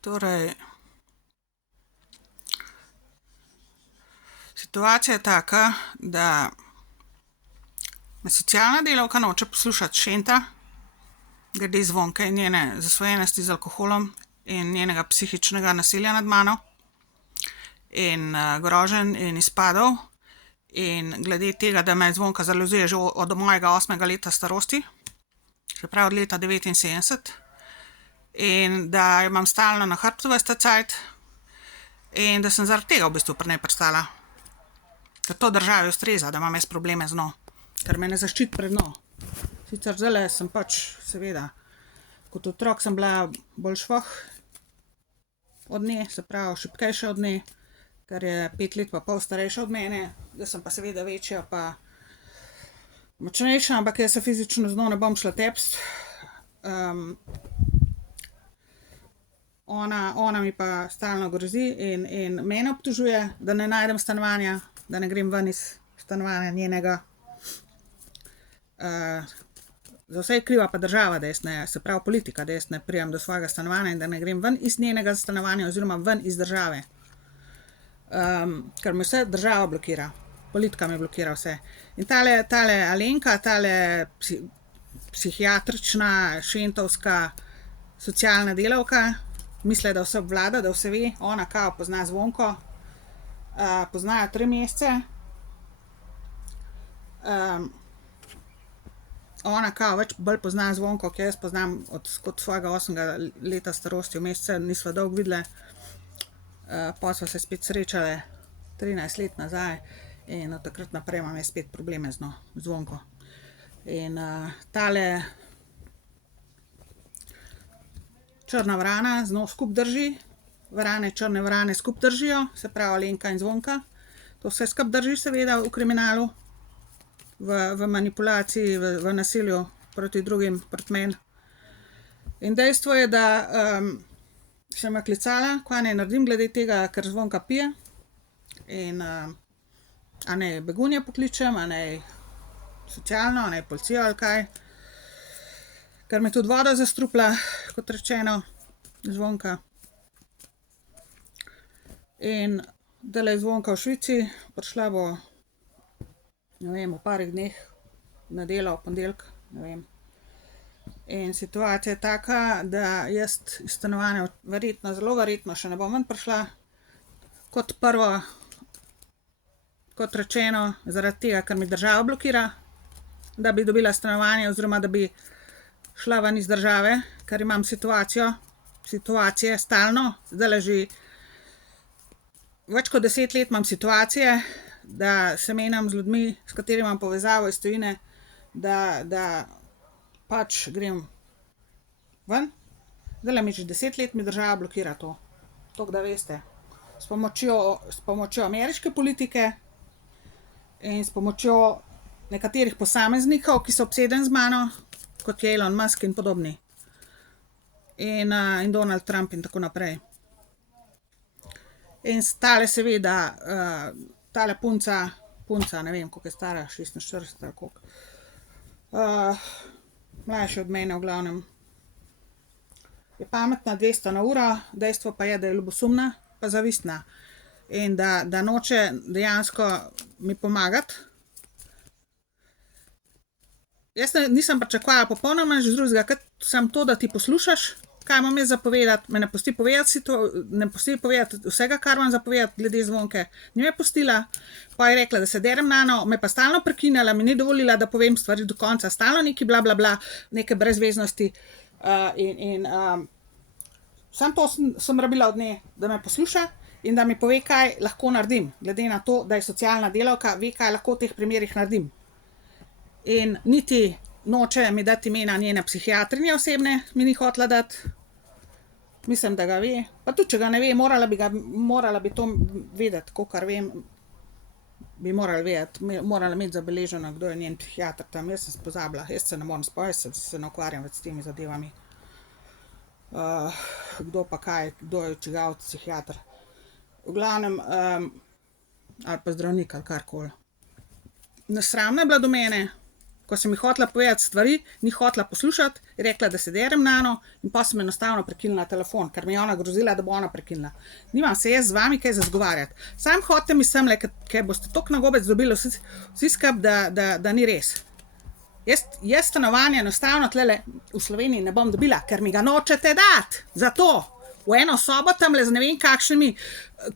Torej, situacija je taka, da me socialna delavka noče poslušati Šenta glede Zvonke in njene zasvojenosti z alkoholom in njenega psihičnega nasilja nad mano in groženj in izpadov in glede tega, da me Zvonka zaluzuje že od mojega 8. leta starosti, se pravi od leta 79, in da jo imam stalno na hrbtu ves ta cajt in da sem zaradi tega v bistvu pri njej pristala. Ker to državi ustreza, da imam jaz probleme z njo, ker me ne zaščiti pred njo. Sicer zdajle sem pač, seveda, kot otrok sem bila bolj švoh od nje, se pravi šibkejša od nje, ker je 5 let pa pol starejša od mene, da sem pa seveda večja pa močnejša, ampak jaz se fizično z njo ne bom šla tepst. Ona mi pa stalno grozi in mene obtožuje, da ne najdem stanovanja, da ne grem ven iz stanovanja njenega. Za vse je kriva pa država, da jaz ne, se pravi politika, da jaz ne pridem do svojega stanovanja in da ne grem ven iz njenega stanovanja oziroma ven iz države. Ker me vse država blokira, politika me blokira vse. In tale Alenka, tale psihiatrična, šentovska socialna delavka, misli, da vse obvlada, da vse ve, ona kao pozna Zvonko, poznajo 3 mesece. Ona kao bolj pozna Zvonko, ki jaz poznam od svojega 8. leta starosti, v mesece nisva dolgo videli. Pa sva se spet srečale 13 let nazaj in od takrat naprej imam jaz spet probleme z njo, Zvonko. In tale črna vrana z njo skupaj drži, črne vrane skupaj držijo, se pravi Alenka in Zvonka. To vse skupaj drži seveda v kriminalu, v manipulaciji, v nasilju proti drugim, proti meni. In dejstvo je, da sem me klicala, kaj naj naredim glede tega, ker Zvonka pije. In a naj begunje pokličem, a naj socialno, a naj policijo ali kaj. Ker me tudi voda zastrupla, kot rečeno, Zvonka. In dala je Zvonka v Švici, prišla bo, ne vem, v parih dneh, na delo, v ponedeljek, ne vem. In situacija je taka, da jaz iz stanovanja zelo verjetno še ne bom ven prišla. Kot prvo, kot rečeno, zaradi tega, ker mi država blokira, da bi dobila stanovanje oziroma da bi šla ven iz države, ker imam situacije stalno, zdajle že več kot 10 let imam situacije, da se menjam z ljudmi, s katerimi imam povezavo iz tujine, da pač grem ven. Zdajle mi že 10 let mi država blokira to. Toliko, da veste. S pomočjo ameriške politike in s pomočjo nekaterih posameznikov, ki so obsedeni z mano, kot je Elon Musk in podobni. In Donald Trump in tako naprej. In tale seveda, tale punca, ne vem, koliko je stara, 46 ali koliko. Mlajša od mene v glavnem. Je pametna 200 na uro, dejstvo pa je, da je ljubosumna pa zavistna. In da noče dejansko mi pomagati. Jaz nisem pričakovala popolnoma nič drugega, kot samo to, da ti poslušaš, kaj imam jaz zapovedati, me ne pusti povedati vsega, kar imam zapovedati glede Zvonke. Ni me pustila, pa je rekla, da se derem na njo, me pa stalno prekinjala, mi ni dovolila, da povem stvari do konca, stalno neki bla bla bla, neke brezveznosti. Samo to sem rabila od nje, da me posluša in da mi pove, kaj lahko naredim, glede na to, da je socialna delavka, ve, kaj lahko v teh primerih naredim. In niti noče mi dati imena njene psihiatrinje osebne, mi ni hotela dati. Mislim, da ga ve. Pa tudi, če ga ne ve, morala bi to vedeti, kakor vem, bi morala vedeti, morala imeti zabeleženo, kdo je njen psihiater tam. Jaz sem pozabila, jaz se ne morem spomniti, se ne ukvarjam več s temi zadevami. Kdo pa kaj, kdo je čigav psihiater. V glavnem, ali pa zdravnik ali karkoli. Nesramna je bila do mene, ko sem ji hotela povedati stvari, ni hotela poslušati, je rekla, da se derem nano in pa sem enostavno prekinila telefon, ker mi je ona grozila, da bo ona prekinila. Nimam se jaz z vami kaj za zgovarjati. Sam hodite mi semle, ker boste toliko nagobec dobili vsi skup, da ni res. Jaz stanovanje enostavno tlele v Sloveniji ne bom dobila, ker mi ga nočete dati. Zato v eno sobo tamle z ne vem kakšnimi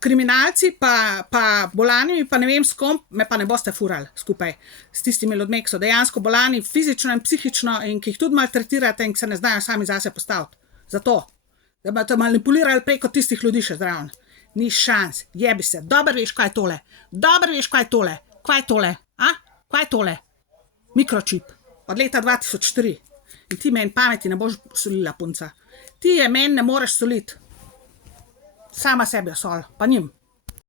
kriminalci pa bolanimi pa ne vem s kom, me pa ne boste furali skupaj s tistimi ljudmi, ki so dejansko bolani fizično in psihično in ki jih tudi maltretirate in ki se ne znajo sami zase postaviti. Zato, da boste manipulirali preko tistih ljudi še zraven. Ni šans, jebi se. Dobro veš, kaj je tole. Dobro veš, kaj je tole. Kaj je tole? Kaj je tole? Mikročip. Od leta 2003. In ti meni pameti ne boš solila, punca. Ti je meni ne moreš soliti. Sama sebe sol, pa njim.